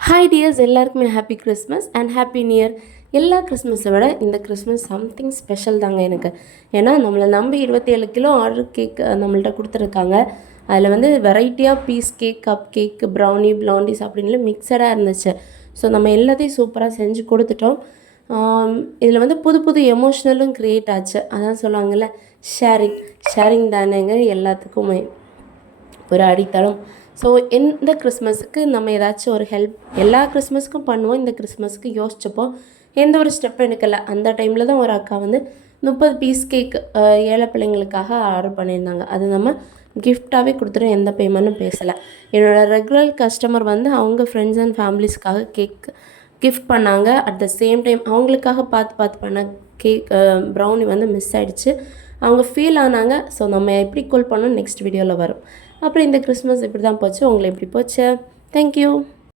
Hi tears, எல்லாருக்குமே happy Christmas and happy new year. எல்லா கிறிஸ்மஸை விட இந்த கிறிஸ்மஸ் சம்திங் ஸ்பெஷல் தாங்க எனக்கு. ஏன்னா நம்மளை நம்பி 27 கிலோ ஆர்டர் கேக் நம்மள்ட்ட கொடுத்துருக்காங்க. அதில் வந்து வெரைட்டியாக piece cake, cup cake, brownie, blondies அப்படின்னு மிக்சடாக இருந்துச்சு. ஸோ நம்ம எல்லாத்தையும் சூப்பராக செஞ்சு கொடுத்துட்டோம். இதில் வந்து புது புது எமோஷ்னலும் க்ரியேட் ஆச்சு. அதான் சொல்லுவாங்கள்ல, ஷேரிங் தானேங்க எல்லாத்துக்குமே ஒரு அடித்தளம். ஸோ இந்த கிறிஸ்மஸுக்கு நம்ம ஏதாச்சும் ஒரு ஹெல்ப் எல்லா கிறிஸ்மஸுக்கும் பண்ணுவோம். இந்த கிறிஸ்மஸுக்கு யோசிச்சப்போ எந்த ஒரு ஸ்டெப் எடுக்கலை. அந்த டைமில் தான் ஒரு அக்கா வந்து 30 பீஸ் கேக் ஏழை பிள்ளைங்களுக்காக ஆர்டர் பண்ணியிருந்தாங்க. அது நம்ம கிஃப்டாகவே கொடுத்துட்டோம், எந்த பேமெண்ட்டும் பேசலை. என்னோடய ரெகுலர் கஸ்டமர் வந்து அவங்க ஃப்ரெண்ட்ஸ் அண்ட் ஃபேமிலிஸ்க்காக கேக் கிஃப்ட் பண்ணாங்க. அட் த சேம் டைம் அவங்களுக்காக பார்த்து பண்ண கேக் ப்ரௌனி வந்து மிஸ் ஆகிடுச்சு. அவங்க ஃபீல் ஆனாங்க. ஸோ நம்ம எப்படி கூல் பண்ணோம் நெக்ஸ்ட் வீடியோவில் வரும். அப்புறம் இந்த கிறிஸ்மஸ் இப்படி தான் போச்சு. உங்களுக்கு எப்படி போச்சு? தேங்க்யூ.